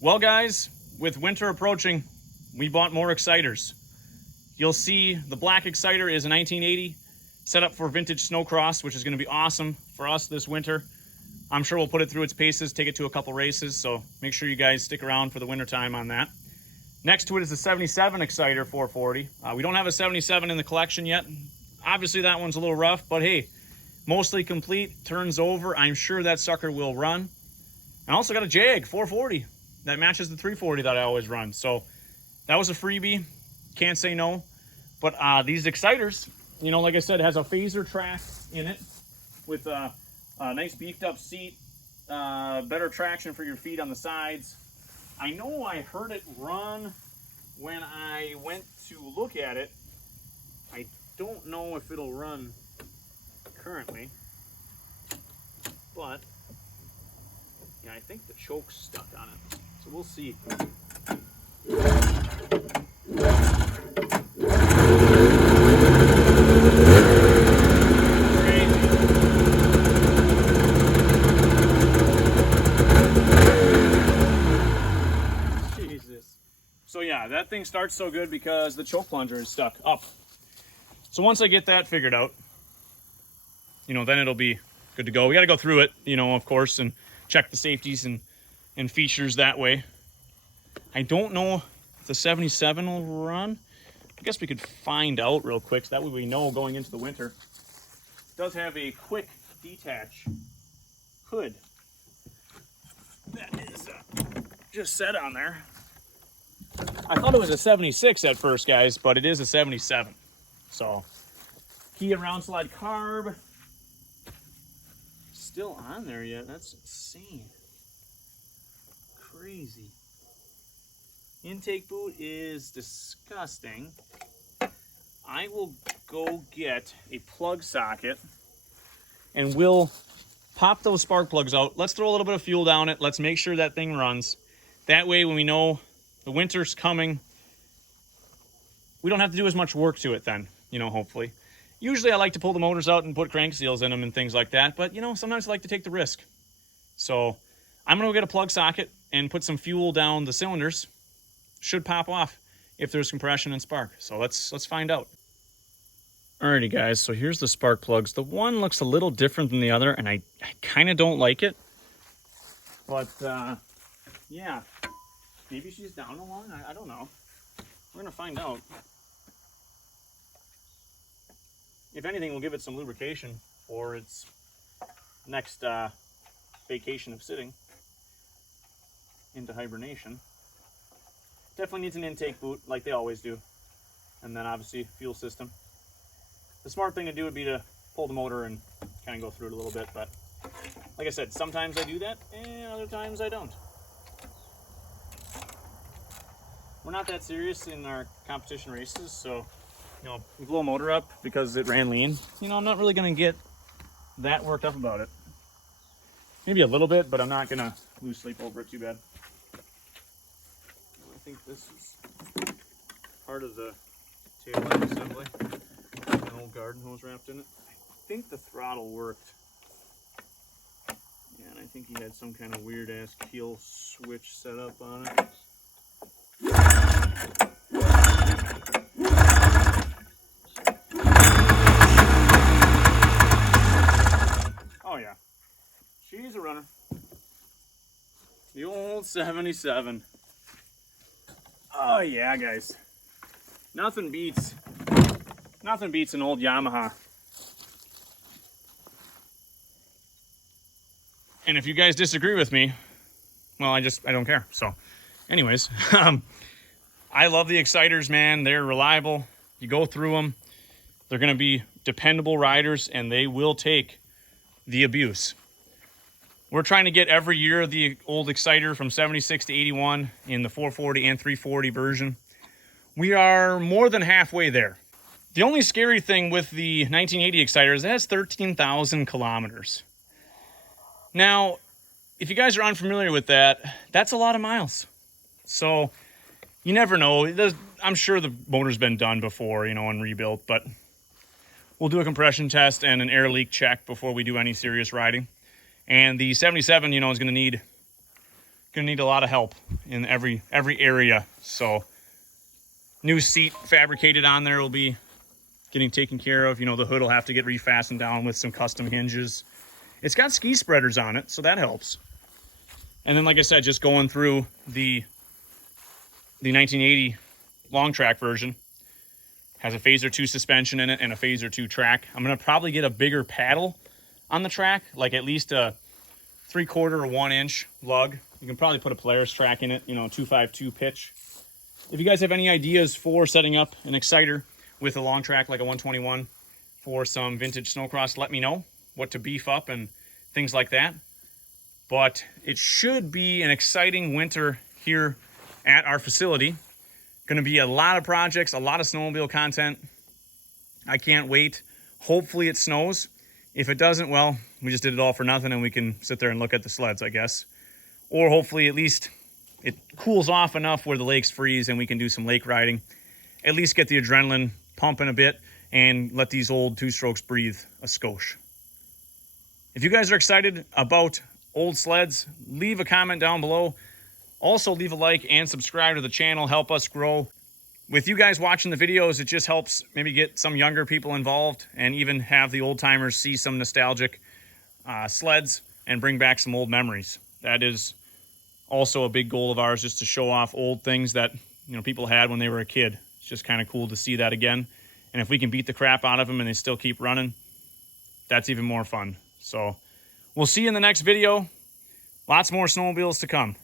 Well, guys, with winter approaching, we bought more exciters. You'll see the black exciter is a 1980 set up for vintage snowcross, which is going to be awesome for us this winter. I'm sure we'll put it through its paces, take it to a couple races, so make sure you guys stick around for the winter time on that. Next to it is the 77 exciter 440. We don't have a 77 in the collection yet. Obviously that one's a little rough, but hey, mostly complete, turns over. I'm sure that sucker will run. I also got a Jag 440 that matches the 340 that I always run. So that was a freebie, can't say no. But these exciters, you know, like I said, it has a phaser track in it with a nice beefed up seat, better traction for your feet on the sides. I know I heard it run when I went to look at it. I don't know if it'll run currently, but yeah, I think the choke's stuck on it, so we'll see. So yeah, that thing starts so good because the choke plunger is stuck up. So once I get that figured out, you know, then it'll be good to go. We got to go through it, you know, of course, and check the safeties and features that way. I don't know if the 77 will run. I guess we could find out real quick, so that way we know going into the winter. It does have a quick detach hood that is just set on there. I thought it was a 76 at first, guys, but it is a 77. So, key around slide carb. Still on there yet. That's insane. Crazy. Intake boot is disgusting. I will go get a plug socket and we'll pop those spark plugs out. Let's throw a little bit of fuel down it. Let's make sure that thing runs. That way, when we know the winter's coming, we don't have to do as much work to it then, you know, hopefully. Usually I like to pull the motors out and put crank seals in them and things like that, but you know, sometimes I like to take the risk. So I'm gonna go get a plug socket and put some fuel down the cylinders. Should pop off if there's compression and spark. So let's find out. Alrighty guys, so here's the spark plugs. The one looks a little different than the other and I kind of don't like it. But yeah. Maybe she's down a long, I don't know. We're gonna find out. If anything, we'll give it some lubrication for its next vacation of sitting into hibernation. Definitely needs an intake boot, like they always do. And then obviously fuel system. The smart thing to do would be to pull the motor and kind of go through it a little bit, but like I said, sometimes I do that and other times I don't. We're not that serious in our competition races, so, you know, we blow a motor up because it ran lean. You know, I'm not really going to get that worked up about it. Maybe a little bit, but I'm not going to lose sleep over it too bad. I think this is part of the tail light assembly. An old garden hose wrapped in it. I think the throttle worked. Yeah, and I think he had some kind of weird ass keel switch set up on it. Oh yeah, she's a runner. The old 77. Oh yeah, guys. Nothing beats an old Yamaha. And if you guys disagree with me, well, I don't care. So anyways, I love the exciters, man. They're reliable. You go through them. They're going to be dependable riders, and they will take the abuse. We're trying to get every year the old exciter from 76 to 81 in the 440 and 340 version. We are more than halfway there. The only scary thing with the 1980 exciter is it has 13,000 kilometers. Now, if you guys are unfamiliar with that, that's a lot of miles. So you never know. I'm sure the motor's been done before, you know, and rebuilt, but we'll do a compression test and an air leak check before we do any serious riding. And the 77, you know, is going to need gonna need a lot of help in every area. So new seat fabricated on there will be getting taken care of. You know, the hood will have to get refastened down with some custom hinges. It's got ski spreaders on it, so that helps. And then, like I said, just going through the 1980 long track version. Has a Phaser 2 suspension in it and a Phaser 2 track. I'm gonna probably get a bigger paddle on the track, like at least a 3/4 or 1 inch lug. You can probably put a Polaris track in it, you know, 252 pitch. If you guys have any ideas for setting up an exciter with a long track like a 121 for some vintage snowcross, let me know what to beef up and things like that. But it should be an exciting winter here at our facility. Going to be a lot of projects, a lot of snowmobile content. I can't wait. Hopefully it snows. If it doesn't, well, we just did it all for nothing and we can sit there and look at the sleds, I guess. Or hopefully at least it cools off enough where the lakes freeze and we can do some lake riding. At least get the adrenaline pumping a bit and let these old two-strokes breathe a skosh. If you guys are excited about old sleds, leave a comment down below. Also, leave a like and subscribe to the channel. Help us grow. With you guys watching the videos, it just helps maybe get some younger people involved and even have the old timers see some nostalgic sleds and bring back some old memories. That is also a big goal of ours, just to show off old things that, you know, people had when they were a kid. It's just kind of cool to see that again. And if we can beat the crap out of them and they still keep running, that's even more fun. So we'll see you in the next video. Lots more snowmobiles to come.